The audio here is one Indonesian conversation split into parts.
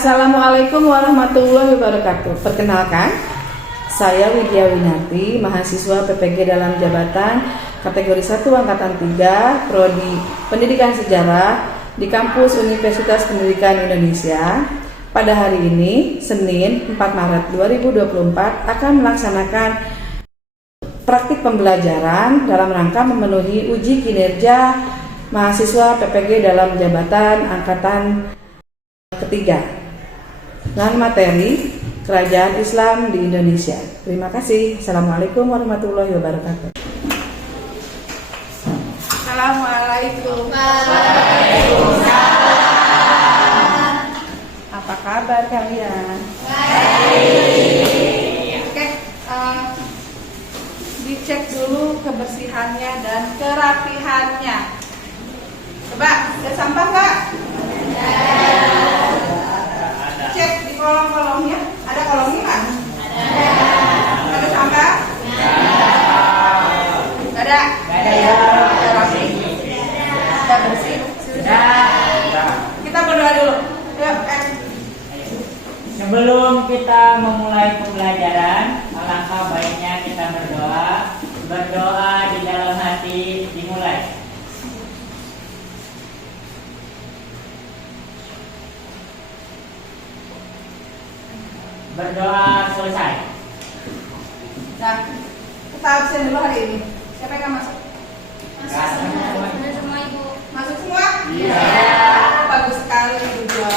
Assalamualaikum warahmatullahi wabarakatuh. Perkenalkan, saya Widya Winarti, mahasiswa PPG dalam jabatan kategori 1 angkatan 3, prodi Pendidikan Sejarah di kampus Universitas Pendidikan Indonesia. Pada hari ini, Senin 4 Maret 2024 akan melaksanakan praktik pembelajaran dalam rangka memenuhi uji kinerja mahasiswa PPG dalam jabatan angkatan ketiga dengan materi Kerajaan Islam di Indonesia. Terima kasih. Assalamualaikum warahmatullahi wabarakatuh. Assalamualaikum. Waalaikumsalam. Apa kabar kalian? Baik. Oke, dicek dulu kebersihannya dan kerapihannya. Coba, ada sampah nggak? Cek di kolong-kolongnya. Ada kolongnya nggak? Ada sampah? Nggak ada. Ada rapi? Sudah bersih? Sudah. Kita berdoa dulu. Yuk, Sebelum kita memulai pembelajaran, alangkah baiknya kita berdoa. Berdoa di dalam hati dimulai. Berdoa selesai. Nah, kita absen dulu hari ini. Siapa yang nggak masuk? Masuk semua Ibu. Masuk semua? Iya. Bagus sekali Ibu Jo.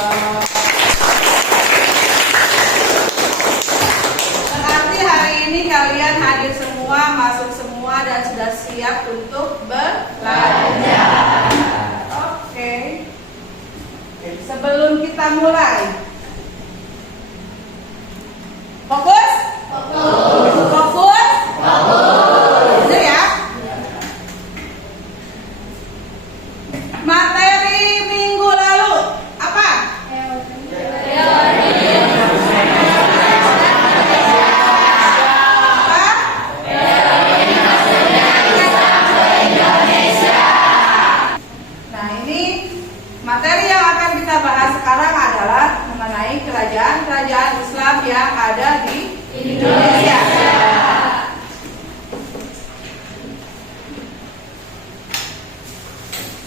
Berarti hari ini kalian hadir semua, masuk semua dan sudah siap untuk belajar. Oke. Sebelum kita mulai, fokus? Fokus? Bener ya? Materi minggu lalu apa? Nah, ini materi yang akan kita bahas sekarang adalah mengenai kerajaan-kerajaan Islam yang ada di Indonesia.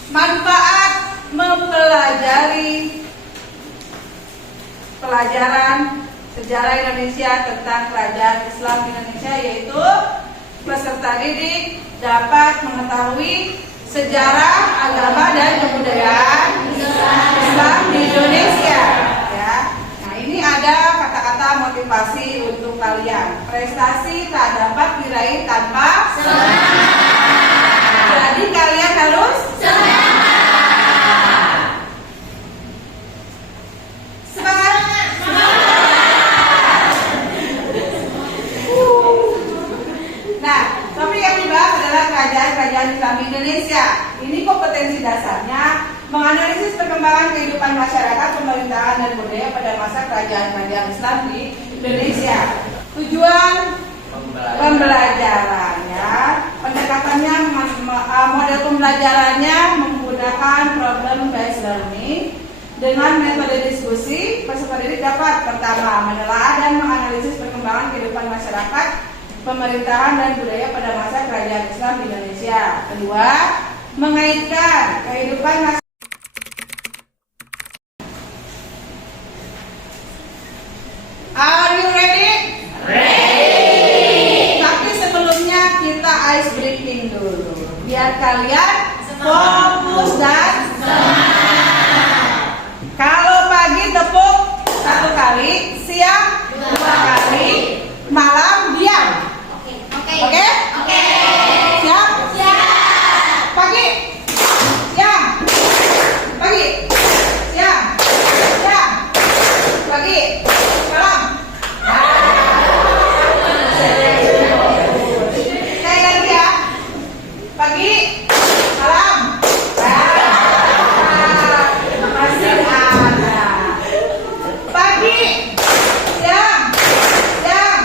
Manfaat mempelajari pelajaran sejarah Indonesia tentang kerajaan Islam di Indonesia, yaitu peserta didik dapat mengetahui sejarah, agama, dan kebudayaan Islam di Indonesia. Ya. Nah, ini ada kata-kata motivasi untuk kalian. Prestasi tak dapat diraih tanpa semangat. Jadi kalian harus semangat. Nah, topik yang dibahas adalah kerajaan-kerajaan Islam di Indonesia. Ini kompetensi dasarnya menganalisis perkembangan kehidupan masyarakat, pemerintahan, dan budaya pada masa kerajaan-kerajaan Islam di Indonesia. Tujuan pembelajarannya, pendekatannya, model pembelajarannya menggunakan problem based learning dengan metode diskusi. Peserta didik dapat pertama menelaah dan menganalisis perkembangan kehidupan masyarakat, pemerintahan, dan budaya pada masa kerajaan Islam di Indonesia. Kedua, mengaitkan kehidupan masyarakat. Are you ready? Ready. Tapi sebelumnya kita ice breaking dulu, biar kalian fokus dan semangat. Kalau pagi tepuk 1 kali, siang 2 kali, malam diam. Oke? Siap? Pagi, siang, pagi, siang, siang, pagi, malam. Saya lagi ya. Pagi, malam. Masih ada. Pagi, siang, siang,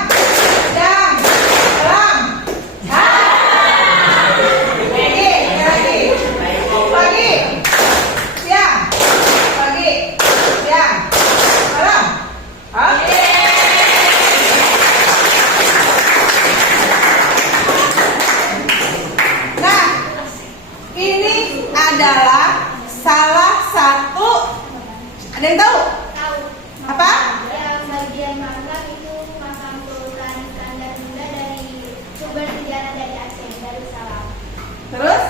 Ada yang tahu? Tahu. Apa? Yang bagian magang itu makam Sultan Iskandar Muda dari sumber sejarah dari Aceh, Darussalam. Terus?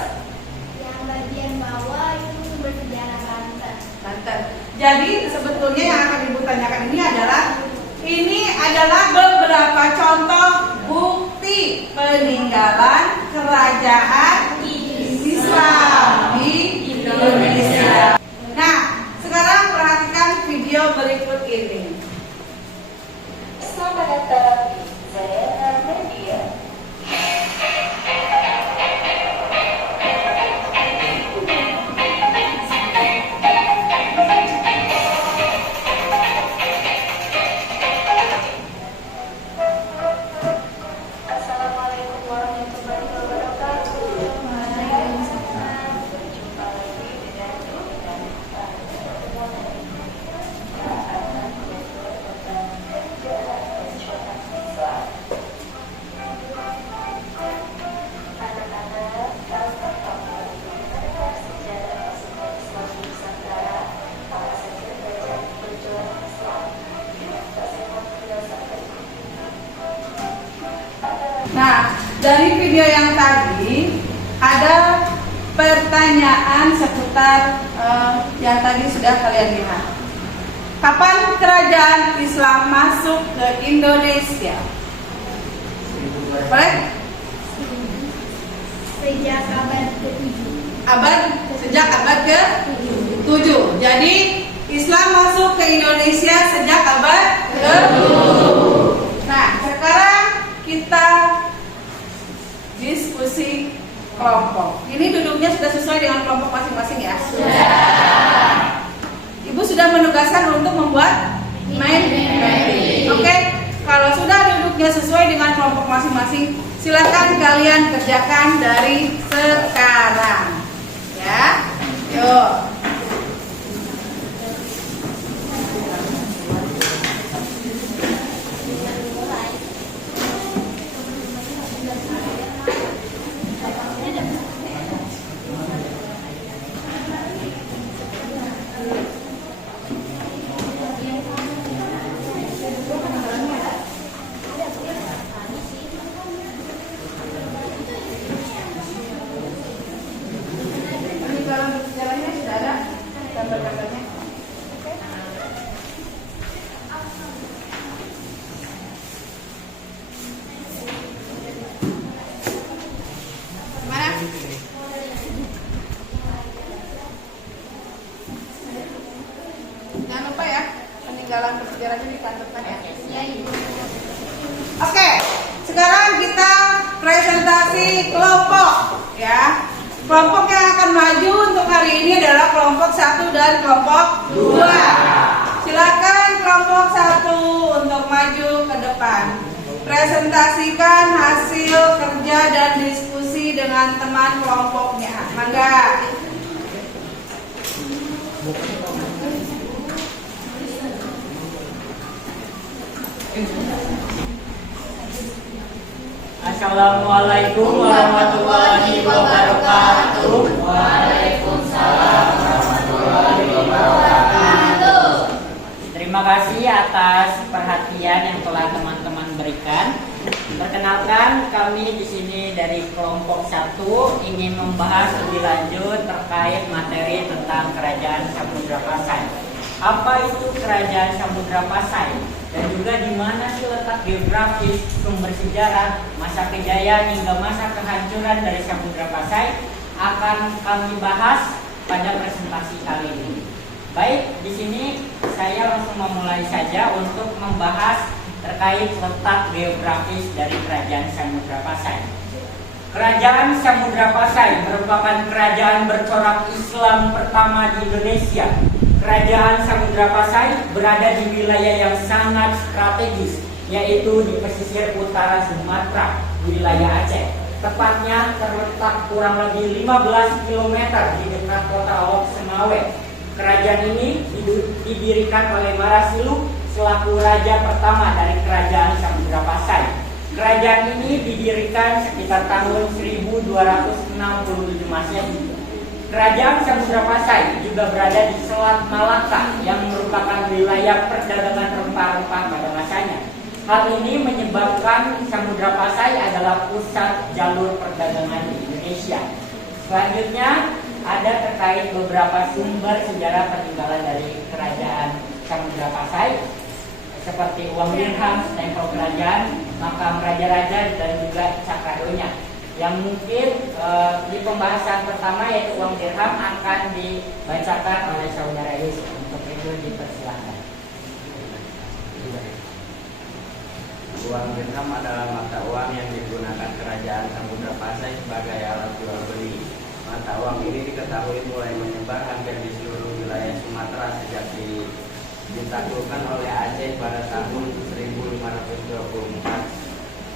Yang bagian bawah itu sumber sejarah Banten. Banten. Jadi sebetulnya yang akan ibu tanyakan ini adalah beberapa contoh bukti peninggalan kerajaan Islam di Indonesia. Nah, sekarang perhatikan video berikut ini. Selamat datang di Zayana Media. Assalamualaikum warahmatullahi wabarakatuh. Berjumpa lagi dengan Dwi dan pertemuan hari ini kita akan belajar tentang sejarah masyarakat Islam. Anak-anak, tahukah kamu bagaimanakah sejarah masuknya Islam di Nusantara? Apa saja kerajaan perjuangan Islam? Tak semua berdasarkan Nah, dari video yang tadi ada pertanyaan seputar yang tadi sudah kalian lihat. Kapan kerajaan Islam masuk ke Indonesia? Boleh? Sejak abad ke-7. Sejak abad ke-7. Jadi Islam masuk ke Indonesia sejak abad ke-7. Nah, sekarang kita diskusi kelompok. Ini duduknya sudah sesuai dengan kelompok masing-masing ya? Sudah. Ibu sudah menugaskan untuk membuat mind mapping. Oke? Kalau sudah duduknya sesuai dengan kelompok masing-masing, silakan kalian kerjakan dari sekarang. Ya? Yuk. Peninggalan bersejarahnya sudah ada gambar-gambarnya. Mana? Jangan lupa ya, peninggalan bersejarahnya dicantumkan ya. Oke, sekarang kita presentasi kelompok ya. Kelompok yang akan maju untuk hari ini adalah kelompok 1 dan kelompok 2. Silakan kelompok 1 untuk maju ke depan. Presentasikan hasil kerja dan diskusi dengan teman kelompoknya. Mangga. Assalamualaikum warahmatullahi wabarakatuh. Waalaikumsalam warahmatullahi wabarakatuh. Terima kasih atas perhatian yang telah teman-teman berikan. Perkenalkan, kami di sini dari kelompok 1 ingin membahas lebih lanjut terkait materi tentang Kerajaan Samudra Pasai. Apa itu Kerajaan Samudra Pasai? Dan juga di mana sih letak geografis, sumber sejarah, masa kejayaan hingga masa kehancuran dari Samudra Pasai akan kami bahas pada presentasi kali ini. Baik, di sini saya langsung memulai saja untuk membahas terkait letak geografis dari Kerajaan Samudra Pasai. Kerajaan Samudra Pasai merupakan kerajaan bercorak Islam pertama di Indonesia. Kerajaan Samudra Pasai berada di wilayah yang sangat strategis, yaitu di pesisir utara Sumatera, wilayah Aceh. Tepatnya terletak kurang lebih 15 km di dekat kota Lok Semawe. Kerajaan ini didirikan oleh Marasilu selaku raja pertama dari Kerajaan Samudra Pasai. Kerajaan ini didirikan sekitar tahun 1267 Masehi. Kerajaan Samudra Pasai juga berada di Selat Malaka yang merupakan wilayah perdagangan rempah-rempah pada masanya. Hal ini menyebabkan Samudra Pasai adalah pusat jalur perdagangan di Indonesia. Selanjutnya ada terkait beberapa sumber sejarah peninggalan dari kerajaan Samudra Pasai seperti uang dirham, stempel kerajaan, makam raja-raja dan juga cakradonya. Yang mungkin di pembahasan pertama yaitu uang dirham akan dibacakan oleh saudara Yus. Untuk itu dipersilakan. Uang dirham adalah mata uang yang digunakan kerajaan Samudra Pasai sebagai alat jual beli. Mata uang ini diketahui mulai menyebar hampir di seluruh wilayah Sumatera sejak ditaklukkan oleh Aceh pada tahun 1524.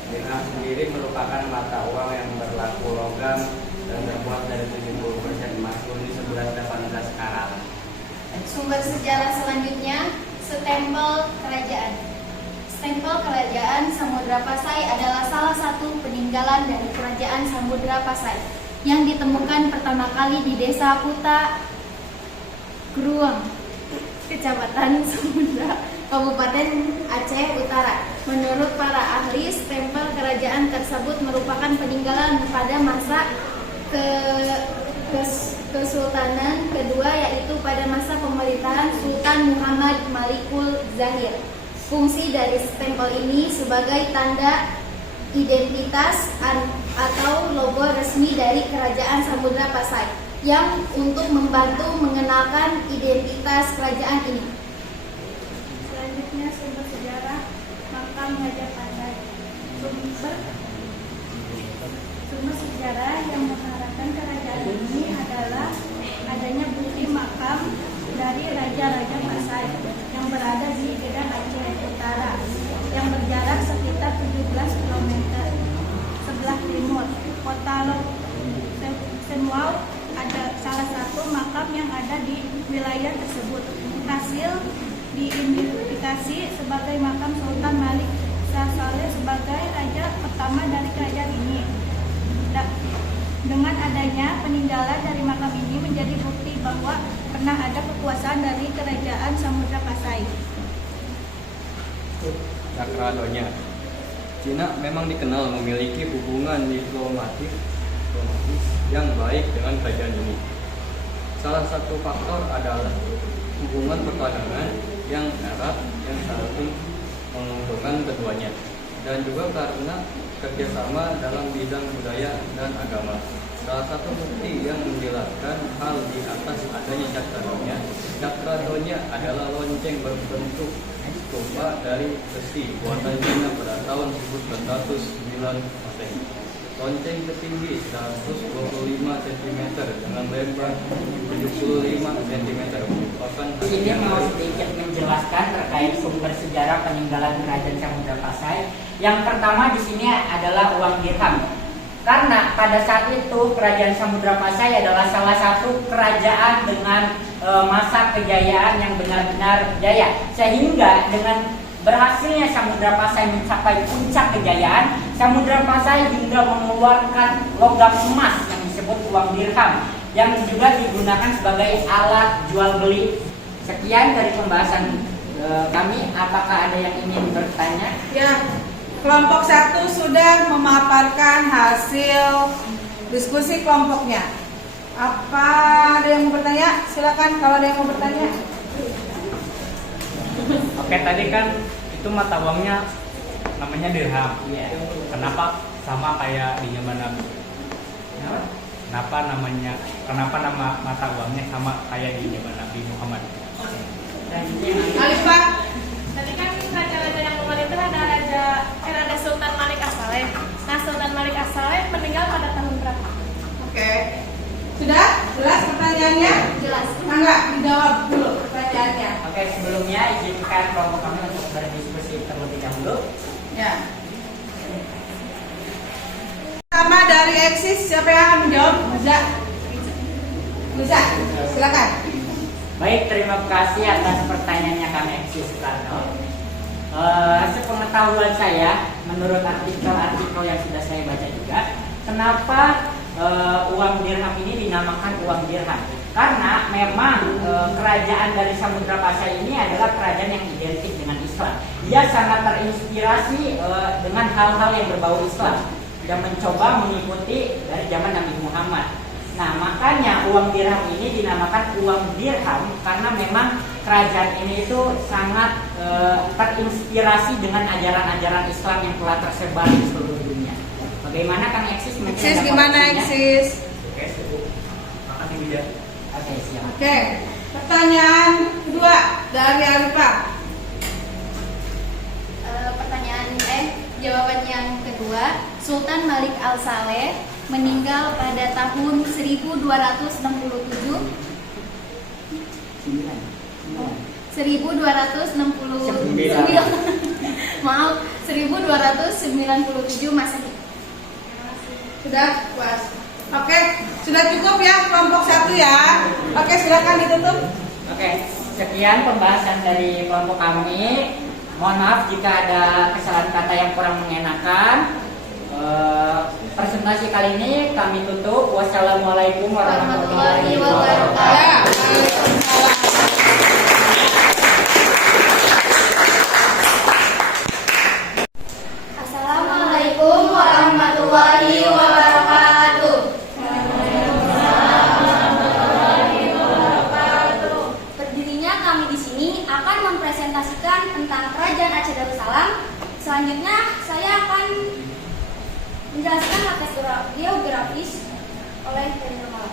Dirham sendiri merupakan mata uang yang berlaku logam dan terbuat dari 70% emas murni 1118 karat. Sumber sejarah selanjutnya, stempel kerajaan. Stempel kerajaan Samudra Pasai adalah salah satu peninggalan dari kerajaan Samudra Pasai yang ditemukan pertama kali di desa Kuta Gruang, Kecamatan Samudra, Kabupaten Aceh Utara. Menurut para ahli, stempel kerajaan tersebut merupakan peninggalan pada masa Kesultanan kedua, yaitu pada masa pemerintahan Sultan Muhammad Malikul Zahir. Fungsi dari stempel ini sebagai tanda identitas atau logo resmi dari kerajaan Samudra Pasai yang untuk membantu mengenalkan identitas kerajaan ini. Selanjutnya sumber sejarah makam Majapahit. Sumber sejarah yang mengharapkan kerajaan ini adalah adanya bukti makam dari Raja-Raja Pasai yang berada di Medan Aceh Utara yang berjarak sekitar 17 km sebelah timur kota Senwau. Ada salah satu makam yang ada di wilayah tersebut. Hasil diidentifikasi sebagai makam Sultan Malik Saleh sebagai raja pertama dari kerajaan ini. Dengan adanya peninggalan dari makam ini menjadi bukti bahwa pernah ada kekuasaan dari kerajaan Samudra Pasai. Cakradonya, Cina memang dikenal memiliki hubungan diplomatis yang baik dengan kerajaan ini. Salah satu faktor adalah hubungan perdagangan yang erat yang saling menguntungkan keduanya, dan juga karena kerjasama dalam bidang budaya dan agama. Salah satu bukti yang menjelaskan hal di atas adanya cakradonya adalah lonceng berbentuk stupa dari besi buatan Cina pada tahun 1909 Masehi. Lonceng setinggi 125 cm dengan lebar 75 cm merupakan Di sini mau sedikit menjelaskan terkait sumber sejarah peninggalan kerajaan Samudra Pasai. Yang pertama di sini adalah uang dirham. Karena pada saat itu kerajaan Samudra Pasai adalah salah satu kerajaan dengan masa kejayaan yang benar-benar jaya, sehingga dengan berhasilnya Samudra Pasai mencapai puncak kejayaan, Samudra Pasai hingga mengeluarkan logam emas yang disebut uang dirham yang juga digunakan sebagai alat jual beli. Sekian dari pembahasan kami. Apakah ada yang ingin bertanya? Ya, kelompok 1 sudah memaparkan hasil diskusi kelompoknya. Apa ada yang mau bertanya? Silakan kalau ada yang mau bertanya. Oke, tadi kan itu mata uangnya namanya dirham. Iya. Kenapa sama kayak di zaman Nabi? Kenapa nama mata uangnya sama kayak di zaman Nabi Muhammad? Alifah. Tadi kan raja-raja yang memerintah ada Raja Sultan Malik As-Saleh. Nah, Sultan Malik As-Saleh meninggal pada tahun berapa? Oke. Sudah? Jelas pertanyaannya? Jelas. Enggak, dijawab dulu pertanyaannya. Oke, sebelumnya izinkan kelompok kami untuk berdiskusi terlebih dahulu. Ya. Pertama dari Eksis, siapa yang akan menjawab? Muza, silakan. Baik, terima kasih atas pertanyaannya kami Eksis Soekarno. Sepengetahuan saya, menurut artikel-artikel yang sudah saya baca juga, kenapa uang dirham ini dinamakan uang dirham? Karena memang kerajaan dari Samudra Pasai ini adalah kerajaan yang identik dengan Islam. Dia sangat terinspirasi dengan hal-hal yang berbau Islam dan mencoba mengikuti dari zaman Nabi Muhammad. Nah, makanya uang dirham ini dinamakan uang dirham karena memang kerajaan ini itu sangat terinspirasi dengan ajaran-ajaran Islam yang telah tersebar di seluruh dunia. Bagaimana Kang Eksis? Eksis gimana Eksis? Oke, siap. Oke, pertanyaan kedua dari Arifah. Jawaban yang kedua, Sultan Malik Al-Saleh meninggal pada tahun 1267. 1297 Masehi. Sudah puas. Oke, sudah cukup ya kelompok 1 ya. Oke, silakan ditutup. Oke, sekian pembahasan dari kelompok kami. Mohon maaf jika ada kesalahan kata yang kurang mengenakan. Presentasi kali ini kami tutup. Wassalamualaikum warahmatullahi wabarakatuh. Assalamualaikum warahmatullahi wabarakatuh. Berdirinya kami di sini akan mempresentasikan tentang Kerajaan Aceh Darussalam. Selanjutnya saya akan menjelaskan latar geografis oleh Daniel.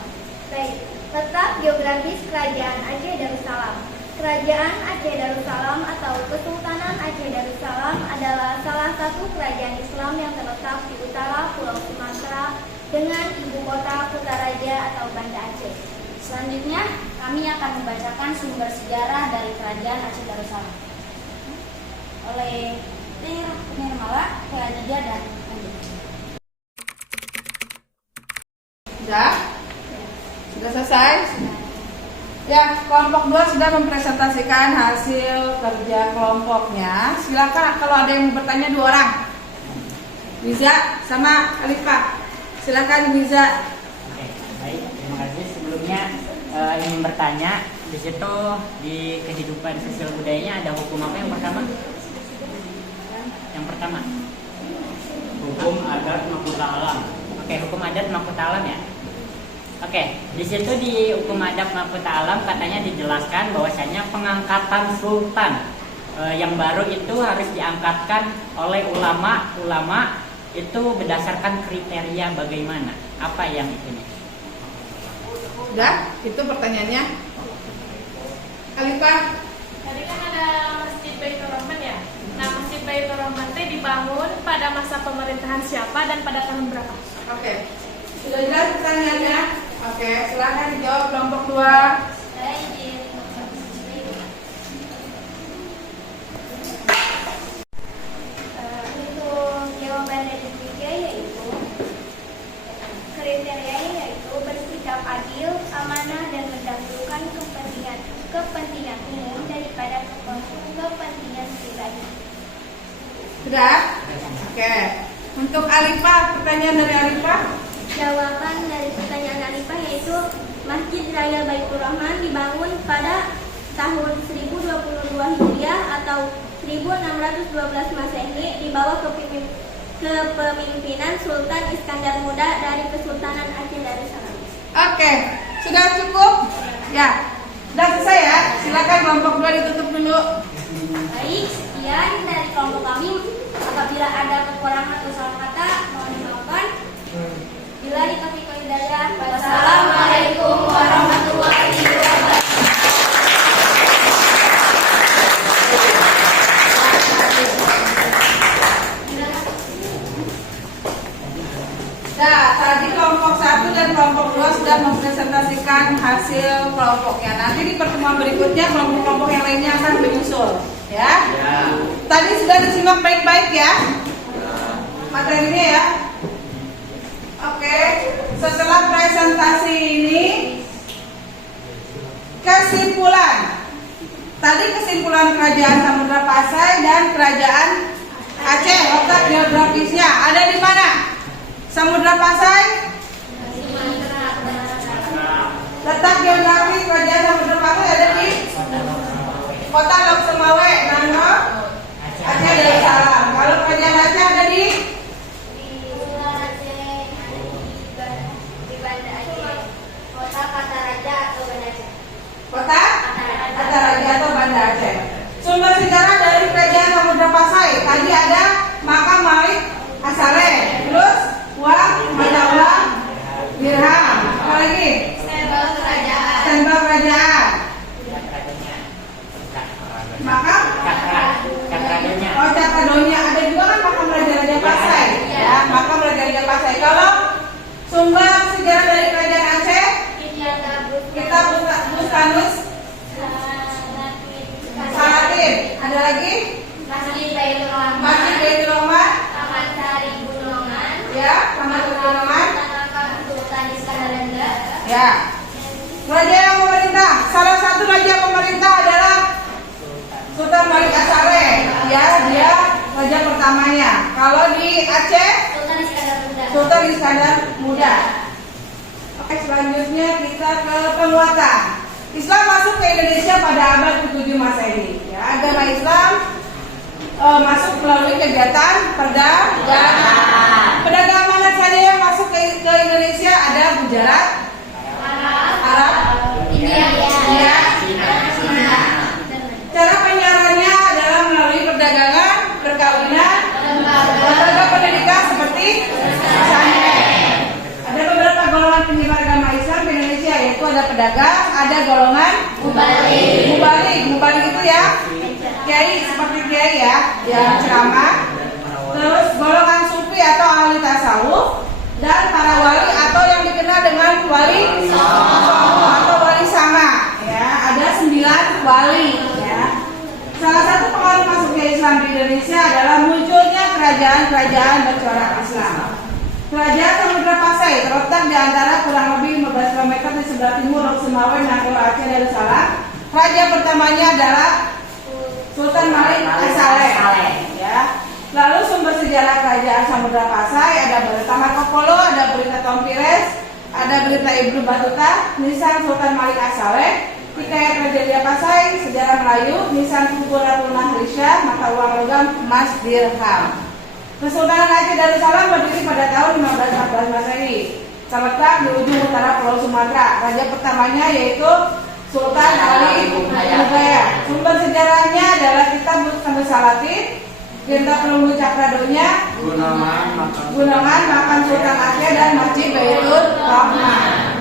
Baik, letak geografis Kerajaan Aceh Darussalam. Kerajaan Aceh Darussalam atau Kesultanan Aceh Darussalam adalah salah satu kerajaan Islam yang terletak di utara Pulau Sumatera dengan ibu kota Kutaraja atau Banda Aceh. Selanjutnya, kami akan membacakan sumber sejarah dari Kerajaan Aceh Darussalam oleh Nirmala, Khadijah, dan Andi. Sudah selesai? Ya, kelompok 2 sudah mempresentasikan hasil kerja kelompoknya. Silakan kalau ada yang mau bertanya 2 orang. Wiza sama Alifah. Silakan Wiza. Oke, baik. Terima kasih. Sebelumnya ingin bertanya, di situ di kehidupan sosial budayanya ada hukum apa yang pertama? Yang pertama, hukum adat mahkota alam. Oke, hukum adat mahkota alam ya. Oke, di situ di hukum adat mahkota alam katanya dijelaskan bahwasanya pengangkatan sultan yang baru itu harus diangkatkan oleh ulama itu berdasarkan kriteria bagaimana? Apa yang itu nih? Udah, itu pertanyaannya. Alifah. Tadi kan ada Masjid Baitur Rahman ya. Nah, Masjid Baitur Rahman itu dibangun pada masa pemerintahan siapa dan pada tahun berapa? Oke. Sudah jelas pertanyaannya? Oke, silakan dijawab kelompok 2. Saya izin untuk jawaban dari tiga yaitu kriterianya yaitu bersikap adil, amanah, dan mendahulukan kepentingan umum daripada kepentingan pribadi. Sudah? Oke. Untuk Alifah, pertanyaan dari Alifah. Jawaban dari pertanyaan Alifah yaitu Masjid Raya Baitur Rahman dibangun pada tahun 1022 Hijriah atau 1612 Masehi di bawah kepemimpinan Sultan Iskandar Muda dari Kesultanan Aceh Darussalam. Oke, sudah cukup? Ya, sudah selesai ya. Silakan kelompok 2 ditutup dulu. Baik, sekian dari kelompok kami. Apabila ada kekurangan atau salah kata, mohon dimaafkan. Bila dikasih hidayah. Wassalamualaikum warahmatullahi wabarakatuh. Nah, tadi kelompok 1 dan kelompok 2 sudah mempresentasikan hasil kelompoknya. Nanti di pertemuan berikutnya kelompok-kelompok yang lainnya akan menyusul, ya. Tadi sudah disimak baik-baik ya materinya ya. Oke, setelah presentasi ini kesimpulan. Tadi kesimpulan Kerajaan Samudra Pasai dan Kerajaan Aceh, letak geografisnya ada di mana? Samudra Pasai lagi? Stempel kerajaan. Stempel kerajaan. Makam? Cakradonya. Oh, cakradonya. Ada juga kan makam Raja-Raja Pasai. Ya, makam Raja-Raja Pasai. Kalau sumber sejarah dari Kerajaan Aceh, Kitab Bustanus Salatin. Ada lagi? Masjid Baitur Rahman. Masjid Baitur Rahman. Taman Sari Gunungan. Ya, Taman Gunungan. Makam Sultan Iskandar Muda. Ya. Raja yang memerintah. Salah satu raja pemerintah adalah Sultan Malik As-Saleh. Ya, dia raja pertamanya. Kalau di Aceh, Sultan Iskandar Muda. Sultan Iskandar Muda. Oke, selanjutnya kita ke penguatan. Islam masuk ke Indonesia pada abad ke-7 Masehi. Ya, agama Islam masuk melalui kegiatan perdagangan. Pedagang mana saja yang masuk ke Indonesia? Ada Gujarat, Arab, India. Cina. Cara penyiarannya adalah melalui perdagangan, perkawinan, lembaga pendidikan seperti pesantren. Ada beberapa golongan penyebar agama Islam di Indonesia, yaitu ada pedagang, ada golongan mubalik itu ya, kiai seperti kiai ya, yang ceramah. Terus golongan sufi atau ahli tasawuf, dan para wali atau yang dikenal dengan wali songo atau wali sama. Ya, ada 9 wali. Ya. Salah satu pengaruh masuknya Islam di Indonesia adalah munculnya kerajaan-kerajaan bercorak Islam. Kerajaan Samudra Pasai terletak di antara kurang lebih 15 km di sebelah timur Lok Sumawe, Nanggroe, Aceh, Darussalam. Raja pertamanya adalah Sultan Malik As-Saleh. Ya. Lalu sumber sejarah kerajaan Samudra Pasai ada berita Marco Polo, ada berita Tom Pires, ada berita Ibnu Battuta, nisan Sultan Malik As-Saleh, Hikayat Raja Pasai, sejarah Melayu, nisan Kubura Punah Risha, mata uang logam emas dirham. Kesultanan Aceh Darussalam berdiri pada tahun 1514 Masehi. Terletak di ujung utara Pulau Sumatera. Raja pertamanya yaitu Sultan Ali Nubaya. Sumber sejarahnya adalah kitab Bustanus Salatin, kitab penunggu cakradonya, Gunungan, makam Sultan Aceh, dan Masjid Baitur Rahman.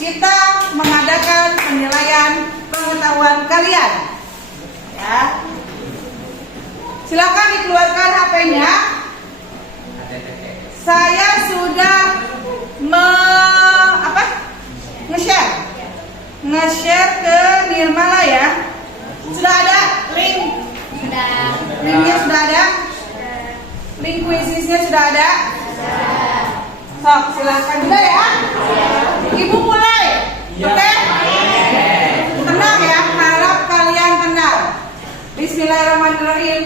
Kita mengadakan penilaian pengetahuan kalian. Ya. Silakan dikeluarkan HP-nya. Saya sudah nge-share ke Nirmala ya. Sudah ada link? Linknya sudah ada? Link kuisisnya sudah ada? Sok, silakan juga ya. Ibu mulai. Oke? Tenang ya, harap kalian tenang. Bismillahirrahmanirrahim.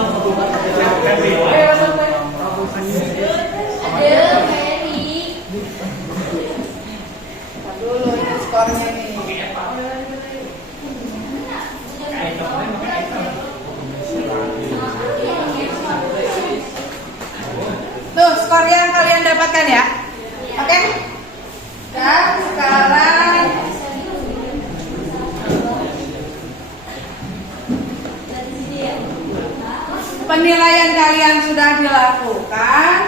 Aduh, Mary. Dulu ini skornya nih. Tuh skor yang kalian dapatkan ya. Oke? Dan sekarang penilaian kalian sudah dilakukan.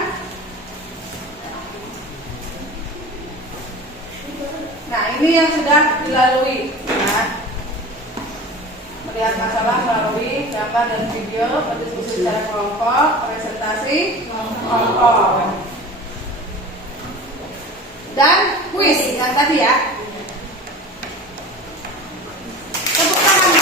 Nah, ini yang sudah dilalui. Ya. Melihat masalah melalui gambar dan video, berdiskusi secara kelompok, presentasi kelompok, dan kuis yang tadi ya. Tepuk tangan.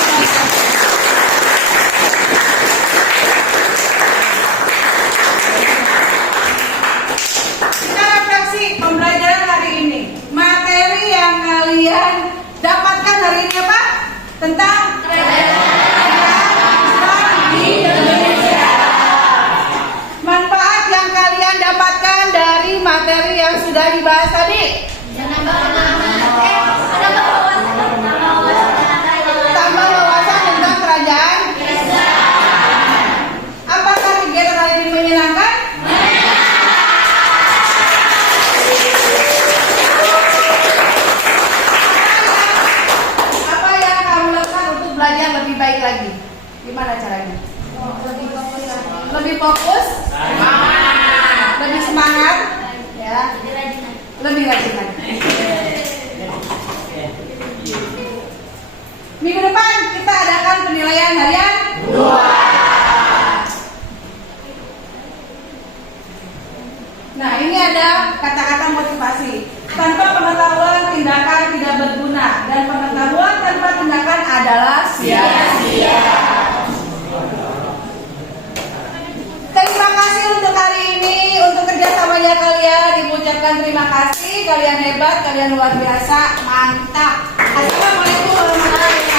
Kita refleksi pembelajaran hari ini. Materi yang kalian dapatkan hari ini apa? Tentang manfaat yang kalian dapatkan dari materi yang sudah dibahas tadi. Tambah wawasan tentang kerajaan. Apakah kegiatan hari ini menyenangkan? Apa yang kamu lakukan untuk belajar lebih baik lagi? Gimana caranya? Lebih fokus, lebih semangat, ya, lebih rajin lagi. Minggu depan kita adakan penilaian harian 2. Nah, ini ada kata-kata motivasi. Tanpa pengetahuan tindakan tidak berguna, dan pengetahuan tanpa tindakan adalah sia-sia. Terima kasih untuk hari ini, untuk kerjasamanya kalian. Ibu ucapkan terima kasih. Kalian hebat, kalian luar biasa, mantap. Assalamualaikum warahmatullahi wabarakatuh.